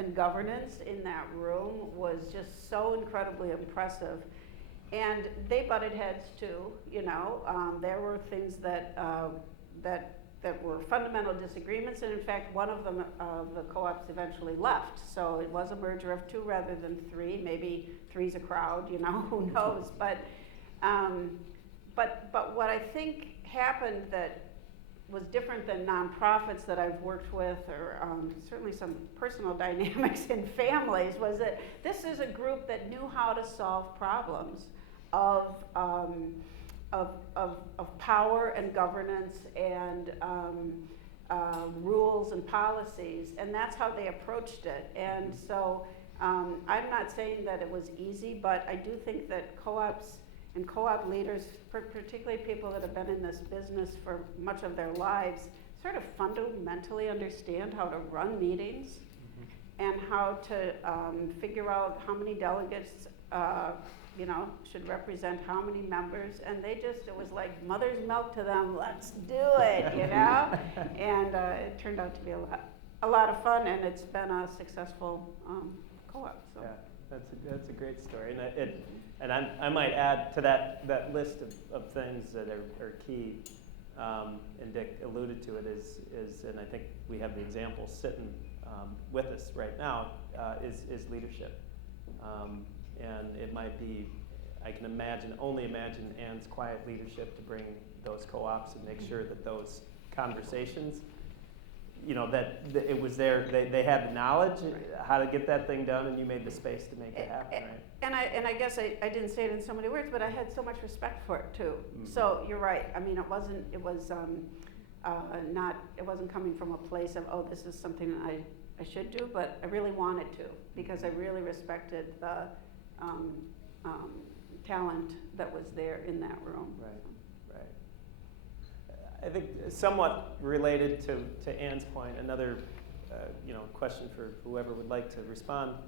and governance in that room was just so incredibly impressive. And they butted heads too, you know. There were things that were fundamental disagreements, and in fact, one of them, the co-ops eventually left. So it was a merger of two rather than three. Maybe three's a crowd, you know, who knows? But what I think happened that was different than nonprofits that I've worked with, or certainly some personal dynamics in families, was that this is a group that knew how to solve problems of power and governance and rules and policies, and that's how they approached it. And so I'm not saying that it was easy, but I do think that co-ops and co-op leaders, particularly people that have been in this business for much of their lives, sort of fundamentally understand how to run meetings and how to figure out how many delegates you know, should represent how many members, and they just, it was like mother's milk to them, let's do it, you know? And it turned out to be a lot of fun, and it's been a successful co-op. So. Yeah, that's a great story, and I might add to that list of things that are key, and Dick alluded to it, is and I think we have the example sitting with us right now, is leadership. And it might be, I can only imagine Ann's quiet leadership to bring those co-ops and make sure that those conversations, you know, that it was there, they had the knowledge, how to get that thing done, and you made the space to make it happen, right? And I guess I didn't say it in so many words, but I had so much respect for it too. So you're right. I mean, it wasn't coming from a place of, oh, this is something that I should do, but I really wanted to, because I really respected the talent that was there in that room. Right. I think somewhat related to Ann's point, another question for whoever would like to respond.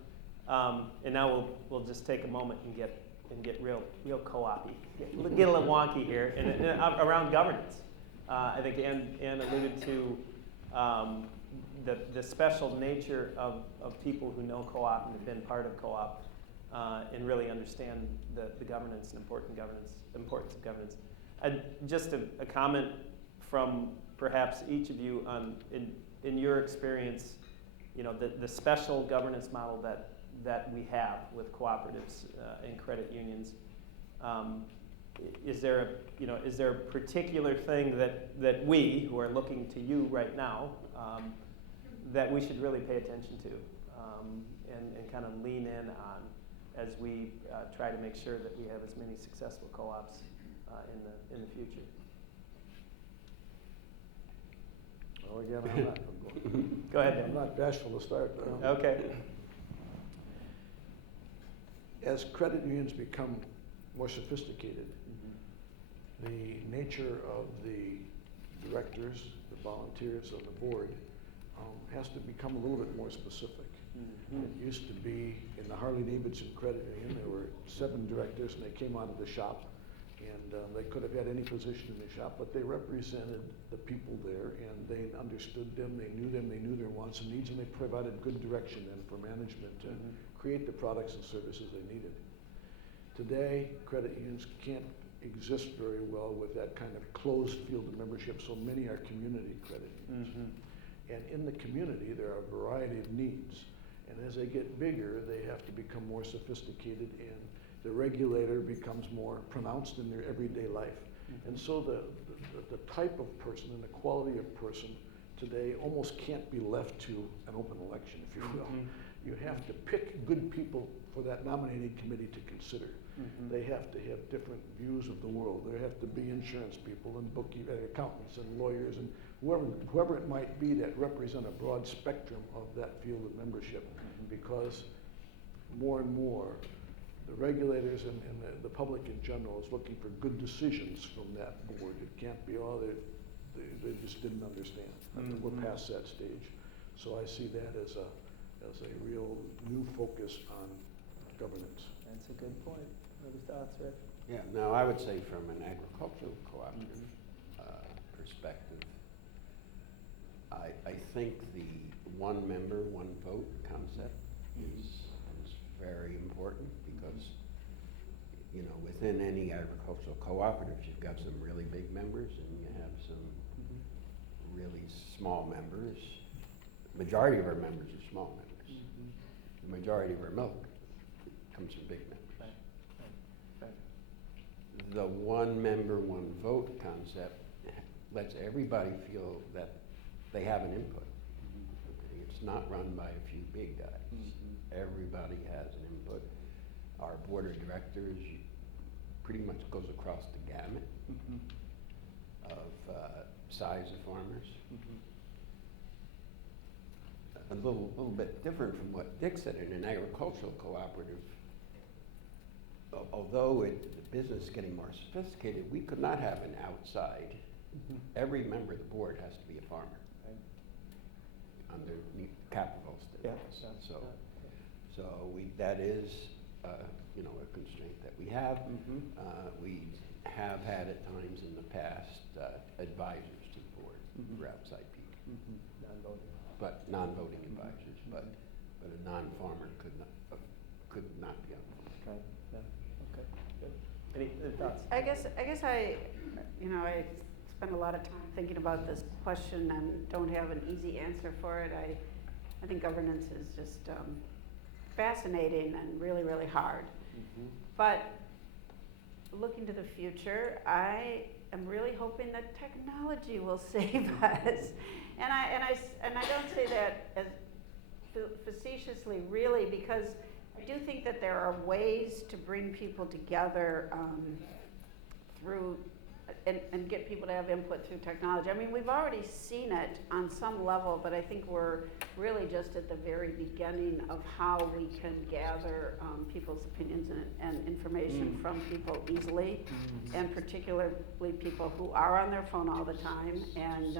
And now we'll just take a moment and get real co-op-y, get a little wonky here, and around governance. I think Ann alluded to the special nature of people who know co-op and have been part of co-op. And really understand the governance and importance of governance. Just a comment from perhaps each of you on in your experience, you know, the special governance model that we have with cooperatives and credit unions. Is there a particular thing that we who are looking to you right now that we should really pay attention to and kind of lean in on as we try to make sure that we have as many successful co-ops in the future? Well, again, I'm not. Go ahead, Dan. I'm not bashful to start. Okay. As credit unions become more sophisticated, the nature of the directors, the volunteers of the board, has to become a little bit more specific. It used to be in the Harley-Davidson credit union, there were 7 directors, and they came out of the shop, and they could have had any position in the shop, but they represented the people there, and they understood them, they knew their wants and needs, and they provided good direction then for management to create the products and services they needed. Today, credit unions can't exist very well with that kind of closed field of membership, so many are community credit unions. And in the community, there are a variety of needs. And as they get bigger, they have to become more sophisticated, and the regulator becomes more pronounced in their everyday life. And so the type of person and the quality of person today almost can't be left to an open election, if you will. You have to pick good people for that nominating committee to consider. They have to have different views of the world. There have to be insurance people and accountants and lawyers and whoever it might be that represent a broad spectrum of that field of membership, because more and more the regulators and the public in general is looking for good decisions from that board. It can't be, they just didn't understand. I think we're past that stage. So I see that as a real new focus on governance. That's a good point. Other thoughts, Rick? Yeah, no, I would say from an agricultural cooperative perspective, I think the one member, one vote concept is very important because, you know, within any agricultural cooperatives, you've got some really big members and you have some really small members. The majority of our members are small members. The majority of our milk comes from big members. The one member, one vote concept lets everybody feel that they have an input. Okay, it's not run by a few big guys. Everybody has an input. Our board of directors pretty much goes across the gamut of size of farmers. A little bit different from what Dick said. In an agricultural cooperative, although the business is getting more sophisticated, we could not have an outside. Every member of the board has to be a farmer under capital stipulations. So that is, you know, a constraint that we have. We have had at times in the past advisors to the board for outside people. Non-voting. But non-voting advisors, but a non-farmer could not be on the board. Right. Yeah. Okay. Good. Any thoughts? I guess I spend a lot of time thinking about this question and don't have an easy answer for it. I think governance is just fascinating and really, really hard. But looking to the future, I am really hoping that technology will save us. And I don't say that as facetiously, really, because I do think that there are ways to bring people together through and get people to have input through technology. I mean, we've already seen it on some level, but I think we're really just at the very beginning of how we can gather people's opinions and information from people easily, and particularly people who are on their phone all the time. And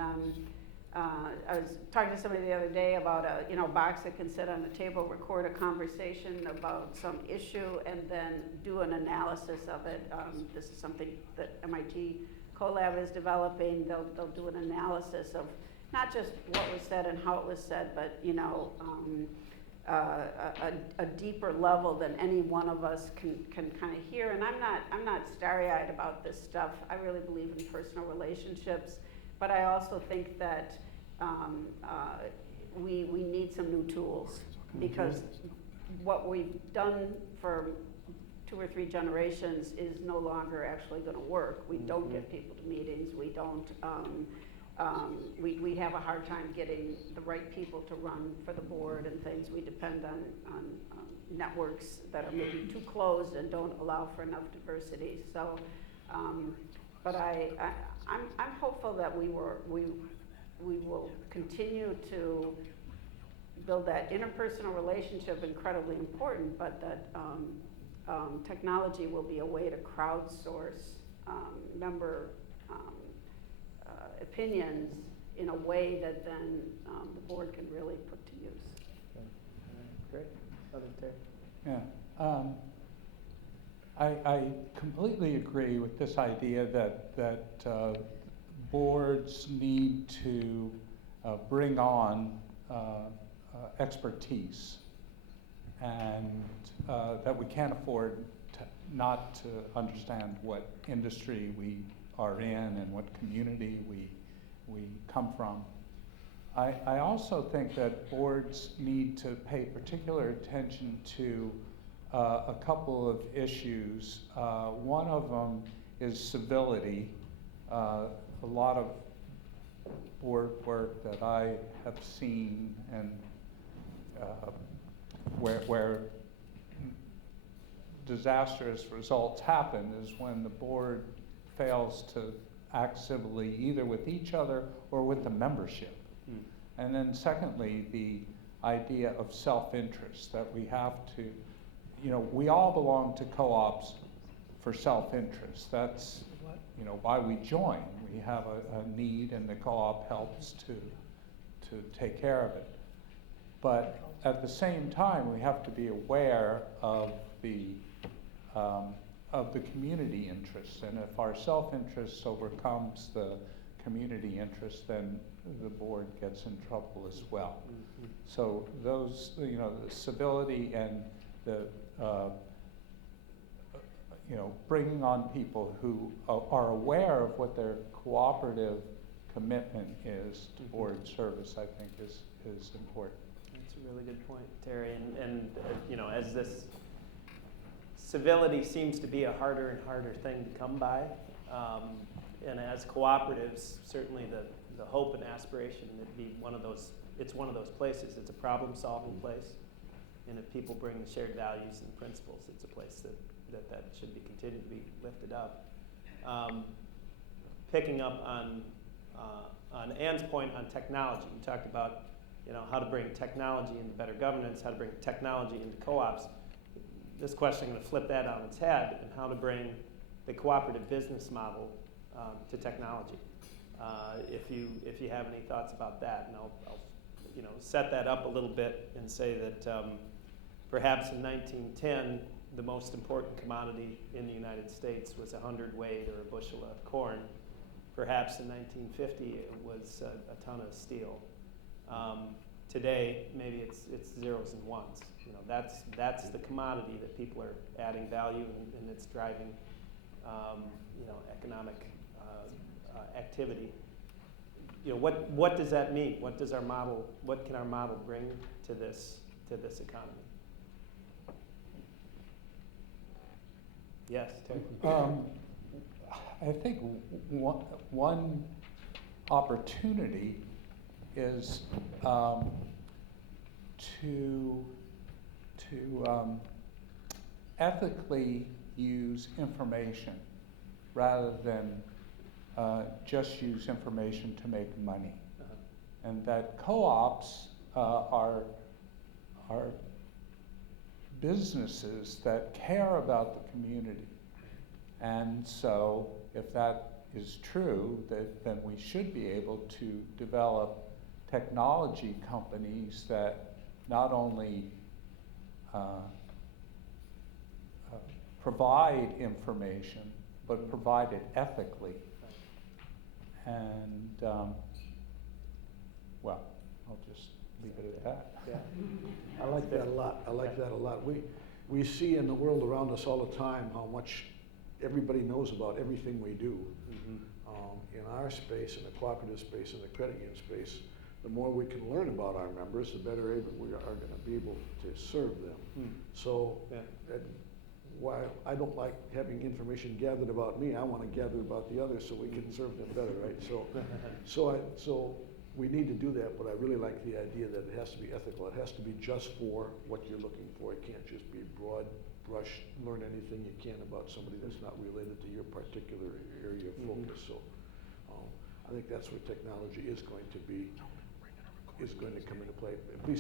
I was talking to somebody the other day about a box that can sit on a table, record a conversation about some issue, and then do an analysis of it. This is something that MIT CoLab is developing. They'll do an analysis of not just what was said and how it was said, but a deeper level than any one of us can kind of hear. And I'm not starry-eyed about this stuff. I really believe in personal relationships. But I also think that we need some new tools, because what we've done for 2 or 3 generations is no longer actually going to work. We don't get people to meetings. We don't. We have a hard time getting the right people to run for the board and things. We depend on networks that are maybe too closed and don't allow for enough diversity. So, but I'm hopeful that we will continue to build that interpersonal relationship, incredibly important, but that technology will be a way to crowdsource member opinions in a way that then the board can really put to use. Okay. Great. Other Terry? Yeah. I completely agree with this idea that boards need to bring on expertise, and that we can't afford not to understand what industry we are in and what community we come from. I also think that boards need to pay particular attention to a couple of issues. One of them is civility. A lot of board work that I have seen and where disastrous results happen is when the board fails to act civilly either with each other or with the membership. And then secondly, the idea of self-interest, that we have to, we all belong to co-ops for self-interest. That's why we join. We have a need, and the co-op helps to take care of it. But at the same time, we have to be aware of the community interests, and if our self-interest overcomes the community interest, then the board gets in trouble as well. Mhm. So those, the civility and the, bringing on people who are aware of what their cooperative commitment is to board service, I think is important. That's a really good point, Terry. And as this civility seems to be a harder and harder thing to come by, and as cooperatives, certainly the hope and aspiration that be it's one of those places. It's a problem-solving place, and if people bring the shared values and principles, it's a place that should be continued to be lifted up. Picking up on Ann's point on technology, we talked about how to bring technology into better governance, how to bring technology into co-ops. This question, I'm going to flip that on its head, and how to bring the cooperative business model to technology. If you have any thoughts about that, and I'll set that up a little bit and say that perhaps in 1910, the most important commodity in the United States was a hundredweight or a bushel of corn. Perhaps in 1950, it was a ton of steel. Today, maybe it's zeros and ones. That's the commodity that people are adding value, and it's driving economic activity. What does that mean? What can our model bring to this economy? Yes, Terry. I think one opportunity is to ethically use information rather than just use information to make money. And that co-ops are businesses that care about the community. And so if that is true, then we should be able to develop technology companies that not only provide information, but provide it ethically. And, I'll just leave it at that. Yeah. I like that a lot. We see in the world around us all the time how much everybody knows about everything we do. Mm-hmm. In our space, in the cooperative space, in the credit union space, the more we can learn about our members, the better able we are going to be able to serve them. So, while I don't like having information gathered about me, I want to gather about the others so we can serve them better, right? So we need to do that, but I really like the idea that it has to be ethical. It has to be just for what you're looking for. It can't just be broad brush, learn anything you can about somebody that's not related to your particular area of focus. So I think that's where technology is going to come into play, at least